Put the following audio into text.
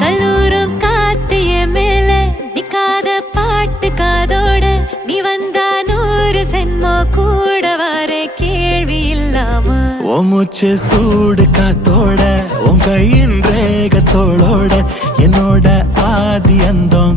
கல்லூரும் காத்திய மேல நிக்காத பாட்டு காதோட நீ வந்தா 100 சென்மோ கூட வர கேள்வி இல்லாம மூச்சு சூடு காத்தோட உன் கையின் ரேகத்தோளோட என்னோட ஆதி அந்தம்